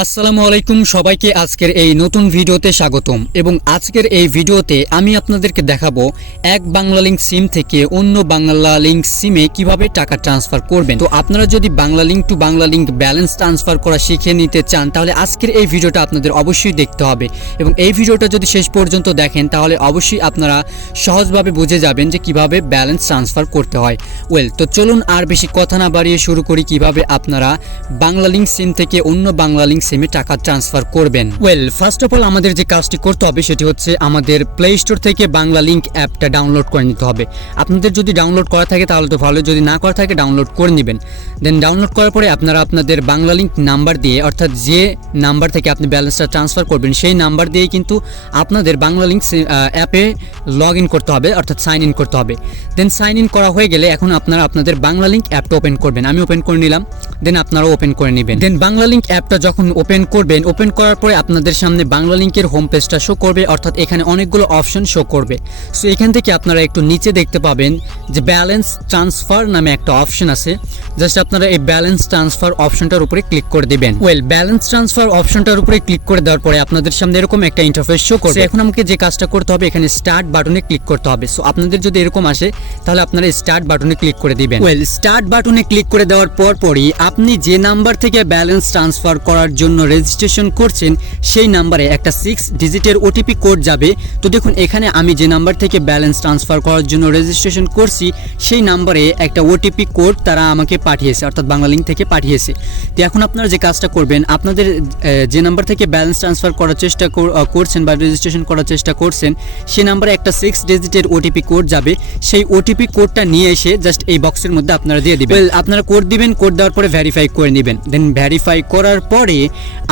আসসালামুআলাইকুম সবাইকে আজকের এই নতুন ভিডিওতে স্বাগতম এবং আজকের এই ভিডিওতে আমি আপনাদেরকে দেখাবো এক বাংলালিংক সিম থেকে অন্য বাংলালিংক সিমে কিভাবে টাকা ট্রান্সফার করবেন। তো আপনারা যদি Banglalink to Banglalink balance transfer করা শিখে নিতে চান তাহলে আজকের এই ভিডিওটা আপনাদের অবশ্যই দেখতে হবে এবং এই ভিডিওটা যদি শেষ পর্যন্ত দেখেন তাহলে অবশ্যই আপনারা সহজভাবে বুঝে যাবেন যে কিভাবে ব্যালেন্স ট্রান্সফার করতে হয়। তো চলুন আর বেশি কথা না বাড়িয়ে শুরু করি কিভাবে আপনারা বাংলালিংক সিম থেকে অন্য বাংলালিংক সিমে টাকা ট্রান্সফার করবেন। ফার্স্ট অফ অল আমাদের যে কাজটি করতে হবে সেটি হচ্ছে আমাদের প্লে স্টোর থেকে বাংলালিংক অ্যাপটা ডাউনলোড করে নিতে হবে। আপনাদের যদি ডাউনলোড করা থাকে তাহলে তো ভালো, যদি না করা থাকে ডাউনলোড করে নেবেন। দেন ডাউনলোড করার পরে আপনারা আপনাদের বাংলালিংক নাম্বার দিয়ে, অর্থাৎ যে নাম্বার থেকে আপনি ব্যালেন্সটা ট্রান্সফার করবেন সেই নাম্বার দিয়েই কিন্তু আপনাদের বাংলালিংক অ্যাপে লগ ইন করতে হবে, অর্থাৎ সাইন ইন করতে হবে। দেন সাইন ইন করা হয়ে গেলে এখন আপনারা আপনাদের বাংলালিংক অ্যাপটা ওপেন করবেন। আমি ওপেন করে নিলাম, দেন আপনারাও ওপেন করে নেবেন। দেন বাংলালিংক অ্যাপটা যখন ওপেন করবেন, ওপেন করার পরে আপনাদের সামনে বাংলালিংকের হোম পেজটা শো করবে, অর্থাৎ এখানে অনেকগুলো অপশন শো করবে। সো এখান থেকে আপনারা একটু নিচে দেখতে পাবেন যে ব্যালেন্স ট্রান্সফার নামে একটা অপশন আছে। জাস্ট আপনারা এই ব্যালেন্স ট্রান্সফার অপশনটার উপরে ক্লিক করে দিবেন। ব্যালেন্স ট্রান্সফার অপশনটার উপরে ক্লিক করে দেওয়ার পরে আপনাদের সামনে এরকম একটা ইন্টারফেস শো করবে। এখন আমাকে যে কাজটা করতে হবে এখানে স্টার্ট বাটনে ক্লিক করতে হবে। সো আপনাদের যদি এরকম আসে তাহলে আপনারা স্টার্ট বাটনে ক্লিক করে দিবেন। স্টার্ট বাটনে ক্লিক করে দেওয়ার পরই আপনি যে নাম্বার থেকে ব্যালেন্স ট্রান্সফার করার জন্য রেজিস্ট্রেশন করছেন সেই নাম্বারে একটা 6 ডিজিটের ওটিপি কোড যাবে। তো দেখুন এখানে আমি যে নাম্বার থেকে ব্যালেন্স ট্রান্সফার করার জন্য রেজিস্ট্রেশন করছি সেই নাম্বারে একটা ওটিপি কোড তারা আমাকে পাঠিয়েছে, অর্থাৎ বাংলালিংক থেকে পাঠিয়েছে। তো এখন আপনারা যে কাজটা করবেন, আপনাদের যে নাম্বার থেকে ব্যালেন্স ট্রান্সফার করার চেষ্টা করছেন বা রেজিস্ট্রেশন করার চেষ্টা করছেন সেই নাম্বারে একটা 6 ডিজিটের ওটিপি কোড যাবে। সেই ওটিপি কোডটা নিয়ে এসে জাস্ট এই বক্সের মধ্যে আপনারা দিয়ে দিবেন। আপনারা কোড দিবেন, কোড দেওয়ার পরে ভেরিফাই করে নেবেন। দেন ভেরিফাই করার পরে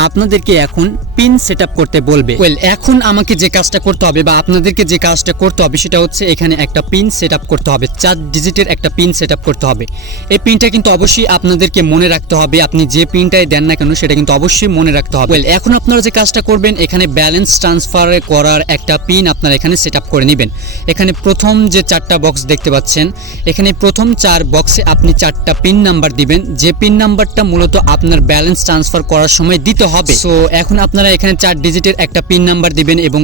আপনাদেরকে এখন পিন সেটআপ করতে বলবে। এখন আমাকে যে কাজটা করতে হবে বা আপনাদেরকে যে কাজটা করতে হবে সেটা হচ্ছে এখানে একটা পিন সেটআপ করতে হবে, 4 ডিজিটের একটা পিন সেটআপ করতে হবে। এই পিনটা কিন্তু অবশ্যই আপনাদেরকে মনে রাখতে হবে। আপনি যে পিনটাই দেন না কেন সেটা কিন্তু অবশ্যই মনে রাখতে হবে। এখন আপনারা যে কাজটা করবেন এখানে ব্যালেন্স ট্রান্সফার করার একটা পিন আপনারা এখানে সেটআপ করে নেবেন। এখানে প্রথম যে 4টা বক্স দেখতে পাচ্ছেন, এখানে প্রথম 4 বক্সে আপনি 4টা পিন নাম্বার দিবেন, যে পিন নাম্বারটা মূলত আপনার ব্যালেন্স ট্রান্সফার করার সময় দিতে হবে। সো এখন আপনারা এখানে 4 ডিজিটের একটা পিন নাম্বার দিবেন এবং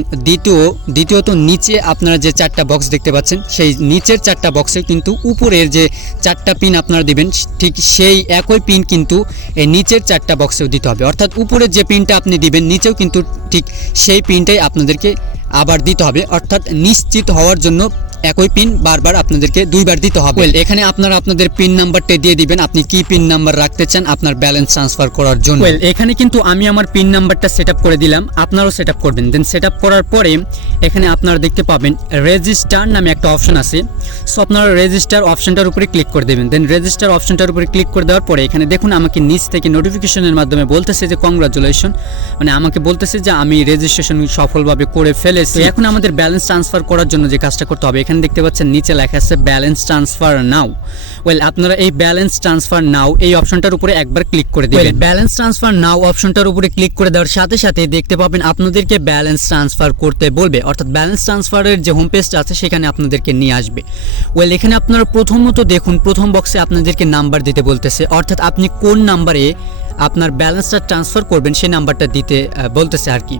দ্বিতীয়ত নিচে আপনারা যে 4টা বক্স দেখতে পাচ্ছেন সেই নিচের 4টা বক্সে কিন্তু উপরের যে 4টা পিন আপনারা দিবেন ঠিক সেই একই পিন কিন্তু এই নিচের 4টা বক্সেও দিতে হবে, অর্থাৎ উপরের যে পিনটা আপনি দিবেন নিচেও কিন্তু ঠিক সেই পিনটাই আপনাদেরকে আবার দিতে হবে, অর্থাৎ নিশ্চিত হওয়ার জন্য একই পিন বারবার আপনাদেরকে 2বার দিতে হবে। এখানে আপনারা আপনাদের পিন নাম্বারটা দিয়ে দিবেন, আপনি কি পিন নাম্বার রাখতে চান আপনার ব্যালেন্স ট্রান্সফার করার জন্য। এখানে কিন্তু আমি আমার পিন নাম্বারটা সেটআপ করে দিলাম, আপনারাও সেটআপ করবেন। দেন সেটআপ করার পরে এখানে আপনারা দেখতে পাবেন রেজিস্টার নামে একটা অপশন আছে। সো আপনারা রেজিস্টার অপশনটার উপরে ক্লিক করে দেবেন। দেন রেজিস্টার অপশনটার উপরে ক্লিক করে দেওয়ার পরে এখানে দেখুন আমাকে নিচ থেকে নোটিফিকেশনের মাধ্যমে বলতেছে যে কংগ্রাচুলেশন, মানে আমাকে বলতেছে যে আমি রেজিস্ট্রেশন সফলভাবে করে ফেলেছি। এখন আমাদের ব্যালেন্স ট্রান্সফার করার জন্য যে কাজটা করতে হবে, এখানে দেখতে পাচ্ছেন নিচে লেখা আছে ব্যালেন্স ট্রান্সফার নাও। আপনারা এই ব্যালেন্স ট্রান্সফার নাও এই অপশনটার উপরে একবার ক্লিক করে দিবেন। ব্যালেন্স ট্রান্সফার নাও অপশনটার উপরে ক্লিক করে দেওয়ার সাথে সাথে দেখতে পাবেন আপনাদেরকে ব্যালেন্স ট্রান্সফার করতে বলবে, অর্থাৎ ব্যালেন্স ট্রান্সফারের যে হোম পেজটা আছে সেখানে আপনাদেরকে নিয়ে আসবে। এখানে আপনারা প্রথমত দেখুন প্রথম বক্সে আপনাদেরকে নাম্বার দিতে বলতেছে, অর্থাৎ আপনি কোন নাম্বারে আপনার ব্যালেন্সটা ট্রান্সফার করবেন সেই নাম্বারটা দিতে বলতেছে আর কি।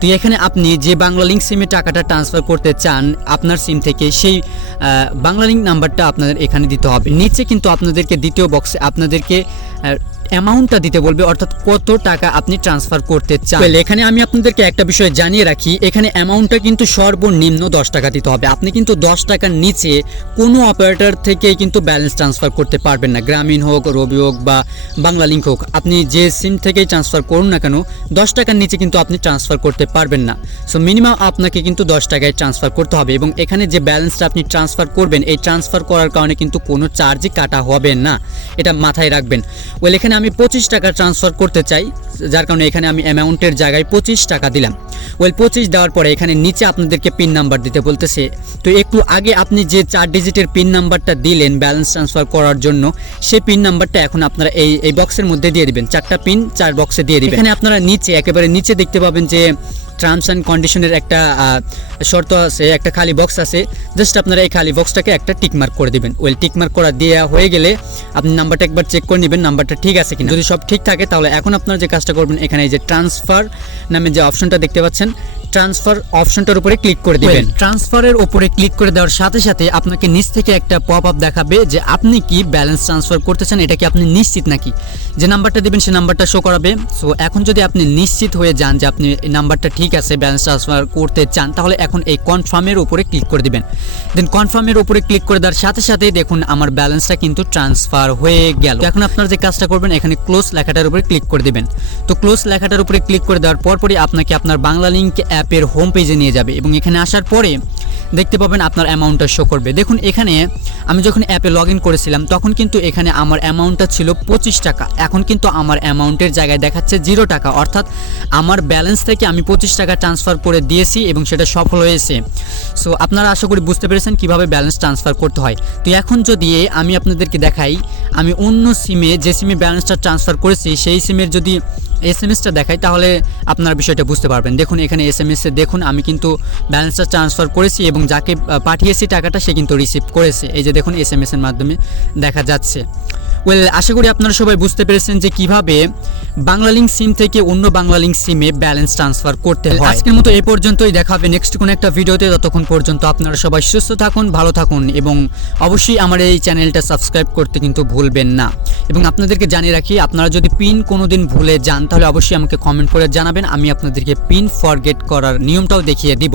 তো এখানে আপনি যে বাংলালিংক সিমে টাকাটা ট্রান্সফার করতে চান আপনার সিম থেকে সেই বাংলালিংক নাম্বারটা আপনাদের এখানে দিতে হবে। নিচে কিন্তু আপনাদেরকে দ্বিতীয় বক্সে আপনাদেরকে অ্যামাউন্টটা দিতে বলবে, অর্থাৎ কত টাকা আপনি ট্রান্সফার করতে চান। এখানে আমি আপনাদেরকে একটা বিষয় জানিয়ে রাখি, এখানে অ্যামাউন্টটা কিন্তু সর্বনিম্ন 10 টাকা দিতে হবে। আপনি কিন্তু 10 টাকার নিচে কোনো অপারেটর থেকে কিন্তু ব্যালেন্স ট্রান্সফার করতে পারবেন না, গ্রামীণ হোক, রবি হোক বা বাংলালিংক হোক, আপনি যে সিম থেকেই ট্রান্সফার করুন না কেন 10 টাকার নিচে কিন্তু আপনি ট্রান্সফার করতে পারবেন না। সো মিনিমাম আপনাকে কিন্তু 10 টাকায় ট্রান্সফার করতে হবে এবং এখানে যে ব্যালেন্সটা আপনি ট্রান্সফার করবেন এই ট্রান্সফার করার কারণে কিন্তু কোনো চার্জই কাটা হবে না, এটা মাথায় রাখবেন। এখানে আমি 25 টাকা ট্রান্সফার করতে চাই, যার কারণে এখানে আমি অ্যামাউন্টের জায়গায় 25 টাকা দিলাম। 25 দেওয়ার পরে এখানে নিচে আপনাদেরকে পিন নাম্বার দিতে বলতেছে। তো একটু আগে আপনি যে 4 ডিজিটের পিন নাম্বারটা দিলেন ব্যালেন্স ট্রান্সফার করার জন্য সেই পিন নাম্বারটা এখন আপনারা এই বক্সের মধ্যে দিয়ে দিবেন। 4টা পিন 4 বক্সে দিয়ে দিবেন। এখানে আপনারা নিচে একেবারে নিচে দেখতে পাবেন যে টার্মস অ্যান্ড কন্ডিশনের একটা শর্ত আছে, একটা খালি বক্স আছে। জাস্ট আপনারা এই খালি বক্সটাকে একটা টিক মার্ক করে দিবেন। ওয়েল টিক মার্ক করা দেওয়া হয়ে গেলে আপনি নাম্বারটা একবার চেক করে নেবেন নাম্বারটা ঠিক আছে কিনা। যদি সব ঠিক থাকে তাহলে এখন আপনারা যে কাজটা করবেন, এখানে এই যে ট্রান্সফার নামে যে অপশনটা দেখতে পাচ্ছেন, ট্রান্সফার অপশনটার উপরে ক্লিক করে দিবেন। ট্রান্সফারের উপরে ক্লিক করে দেওয়ার সাথে সাথে আপনাকে নিচ থেকে একটা পপ আপ দেখাবে যে আপনি কি ব্যালেন্স ট্রান্সফার করতে চান, এটা কি আপনি নিশ্চিত নাকি। যে নাম্বারটা দিবেন সেই নাম্বারটা শো করাবে। সো এখন যদি আপনি নিশ্চিত হয়ে যান যে আপনি এই নাম্বারটা ঠিক আছে, ব্যালেন্স ট্রান্সফার করতে চান, তাহলে এখন এই কনফার্মের উপরে ক্লিক করে দিবেন। দেন কনফার্মের উপরে ক্লিক করে দেওয়ার সাথে সাথে দেখুন আমার ব্যালেন্সটা কিন্তু ট্রান্সফার হয়ে গেল। এখন আপনারা যে কাজটা করবেন, এখানে ক্লোজ লেখাটার উপরে ক্লিক করে দিবেন। তো ক্লোজ লেখাটার উপরে ক্লিক করে দেওয়ার পরপরই আপনাকে আপনার বাংলালিংক অ্যাপের হোম পেজে নিয়ে যাবে এবং এখানে আসার পরে দেখতে পাবেন আপনার অ্যামাউন্টটা শো করবে। দেখুন এখানে আমি যখন অ্যাপে লগ ইন করেছিলাম তখন কিন্তু এখানে আমার অ্যামাউন্টটা ছিল 25 টাকা। এখন কিন্তু আমার অ্যামাউন্টের জায়গায় দেখাচ্ছে 0 টাকা, অর্থাৎ আমার ব্যালেন্স থেকে আমি 25 টাকা ট্রান্সফার করে দিয়েছি এবং সেটা সফল হয়েছে। সো আপনারা আশা করি বুঝতে পেরেছেন কিভাবে ব্যালেন্স ট্রান্সফার করতে হয়। তো এখন যদি আমি আপনাদেরকে দেখাই, আমি অন্য সিমে যে সিমে ব্যালেন্সটা ট্রান্সফার করেছি সেই সিমের যদি এসএমএসটা দেখাই তাহলে আপনারা বিষয়টা বুঝতে পারবেন। দেখুন এখানে এসএমএসে দেখুন আমি কিন্তু ব্যালেন্সটা ট্রান্সফার করেছি এবং যাকে পাঠিয়েছি টাকাটা সে কিন্তু রিসিভ করেছে। এই যে দেখুন এসএমএসের মাধ্যমে দেখা যাচ্ছে। ওয়েল, আশা করি আপনারা সবাই বুঝতে পেরেছেন যে কিভাবে বাংলালিংক সিম থেকে অন্য বাংলালিংক সিমে ব্যালেন্স ট্রান্সফার করতে হয়। আজকের মতো এই পর্যন্তই, দেখা হবে নেক্সট কোনো একটা ভিডিওতে। ততক্ষণ পর্যন্ত আপনারা সবাই সুস্থ থাকুন, ভালো থাকুন এবং অবশ্যই আমার এই চ্যানেলটা সাবস্ক্রাইব করতে কিন্তু ভুলবেন না। এবং আপনাদেরকে জানিয়ে রাখি, আপনারা যদি পিন কোনোদিন ভুলে যান তাহলে অবশ্যই আমাকে কমেন্ট করে জানাবেন, আমি আপনাদেরকে পিন ফরগেট করার নিয়মটাও দেখিয়ে দিব।